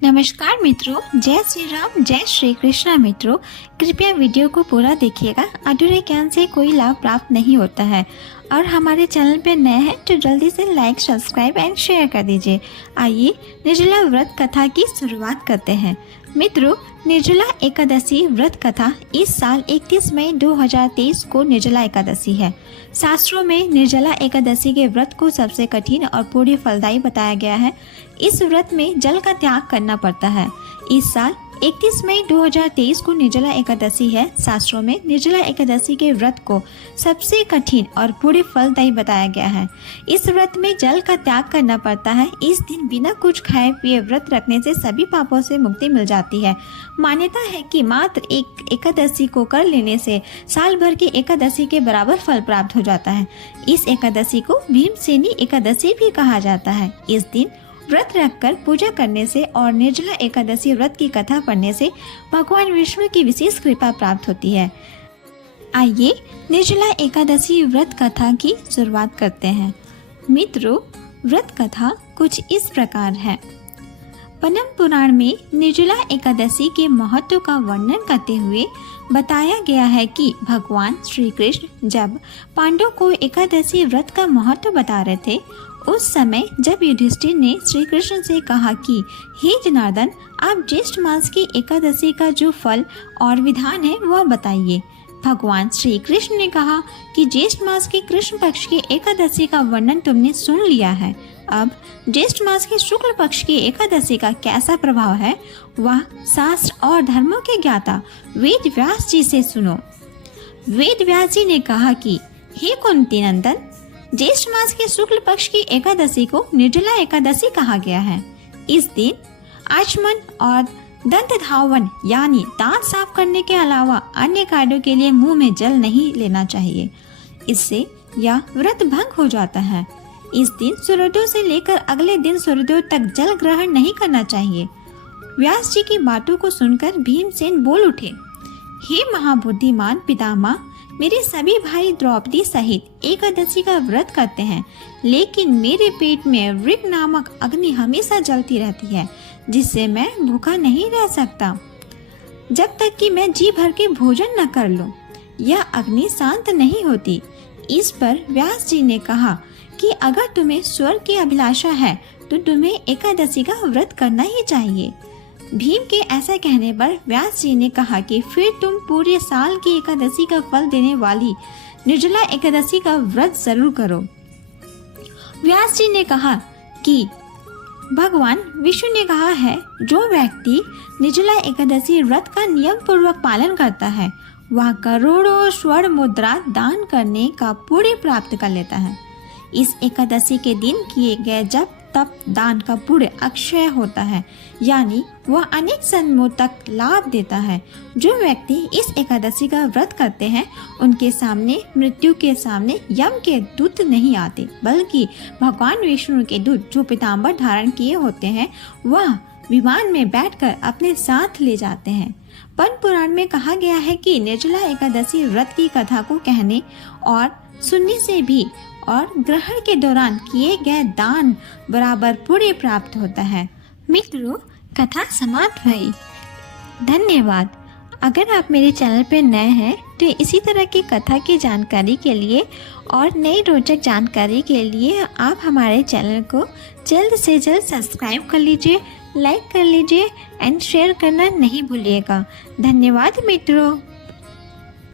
नमस्कार मित्रों, जय श्री राम, जय श्री कृष्णा। मित्रों, कृपया वीडियो को पूरा देखिएगा। अधूरे ज्ञान से कोई लाभ प्राप्त नहीं होता है और हमारे चैनल पे नए हैं तो जल्दी से लाइक, सब्सक्राइब एंड शेयर कर दीजिए। आइए निर्जला व्रत कथा की शुरुआत करते हैं। मित्रों, निर्जला एकादशी व्रत कथा इस साल 31 मई 2023 को निर्जला एकादशी है। शास्त्रों में निर्जला एकादशी के व्रत को सबसे कठिन और पूरी फलदायी बताया गया है। इस व्रत में जल का त्याग करना पड़ता है। इस साल 31 मई 2023 को निर्जला एकादशी है। शास्त्रों में निर्जला एकादशी के व्रत को सबसे कठिन और पूरी फलदायी बताया गया है। इस व्रत में जल का त्याग करना पड़ता है। इस दिन बिना कुछ खाए पिए व्रत रखने से सभी पापों से मुक्ति मिल जाती है। मान्यता है कि मात्र एक एकादशी को कर लेने से साल भर की एकादशी के बराबर फल प्राप्त हो जाता है। इस एकादशी को भीमसेनी एकादशी भी कहा जाता है। इस दिन व्रत रखकर पूजा करने से और निर्जला एकादशी व्रत की कथा पढ़ने से भगवान विष्णु की विशेष कृपा प्राप्त होती है। आइए निर्जला एकादशी व्रत कथा की शुरुआत करते हैं। मित्रों, व्रत कथा कुछ इस प्रकार है। पद्म पुराण में निर्जला एकादशी के महत्व का वर्णन करते हुए बताया गया है कि भगवान श्री कृष्ण जब पांडवों को एकादशी व्रत का महत्व बता रहे थे, उस समय जब युधिष्ठिर ने श्री कृष्ण से कहा कि हे जनार्दन, आप ज्येष्ठ मास की एकादशी का जो फल और विधान है वह बताइए। भगवान श्री कृष्ण ने कहा कि ज्येष्ठ मास के कृष्ण पक्ष की एकादशी का वर्णन तुमने सुन लिया है। अब ज्येष्ठ मास के शुक्ल पक्ष की एकादशी का कैसा प्रभाव है वह शास्त्र और धर्मों के ज्ञाता वेद व्यास जी से सुनो। वेद व्यास जी ने कहा कि हे कुंती नंदन, ज्येष्ठ मास के शुक्ल पक्ष की एकादशी को निर्जला एकादशी कहा गया है। इस दिन आचमन और दंत धावन यानी दांत साफ करने के अलावा अन्य कार्यों के लिए मुंह में जल नहीं लेना चाहिए। इससे यह व्रत भंग हो जाता है। इस दिन सूर्योदय से लेकर अगले दिन सूर्योदय तक जल ग्रहण नहीं करना चाहिए। व्यास जी की बातों को सुनकर भीमसेन बोल उठे, हे महाबुद्धिमान पितामह, मेरे सभी भाई द्रौपदी सहित एकादशी का व्रत करते हैं, लेकिन मेरे पेट में वृक नामक अग्नि हमेशा जलती रहती है, जिससे मैं भूखा नहीं रह सकता जब तक कि मैं जी भर के भोजन न कर लूं। यह अग्नि शांत नहीं होती। इस पर व्यास जी ने कहा कि अगर तुम्हें स्वर्ग की अभिलाषा है तो तुम्हें एकादशी का व्रत करना ही चाहिए। भीम के ऐसा कहने पर व्यास जी ने कहा कि फिर तुम पूरे साल की एकादशी का फल देने वाली निर्जला एकादशी का व्रत जरूर करो। व्यास जी ने कहा कि भगवान विष्णु ने कहा है, जो व्यक्ति निर्जला एकादशी व्रत का नियम पूर्वक पालन करता है वह करोड़ों स्वर्ण मुद्रा दान करने का पुण्य प्राप्त कर लेता है। इस एकादशी के दिन किए गए जब तप दान का पुण्य अक्षय होता है, यानी वह अनेक जन्मों तक लाभ देता है। जो व्यक्ति इस एकादशी का व्रत करते हैं उनके सामने मृत्यु के सामने यम के दूत नहीं आते, बल्कि भगवान विष्णु के दूत जो पीताम्बर धारण किए होते हैं वह विमान में बैठकर अपने साथ ले जाते हैं। पद्म पुराण में कहा गया है कि निर्जला एकादशी व्रत की कथा को कहने और सुनने से भी और ग्रहण के दौरान किए गए दान बराबर पुण्य प्राप्त होता है। मित्रों, कथा समाप्त हुई। धन्यवाद। अगर आप मेरे चैनल पर नए हैं तो इसी तरह की कथा की जानकारी के लिए और नई रोचक जानकारी के लिए आप हमारे चैनल को जल्द से जल्द सब्सक्राइब कर लीजिए, लाइक कर लीजिए एंड शेयर करना नहीं भूलिएगा। धन्यवाद मित्रों।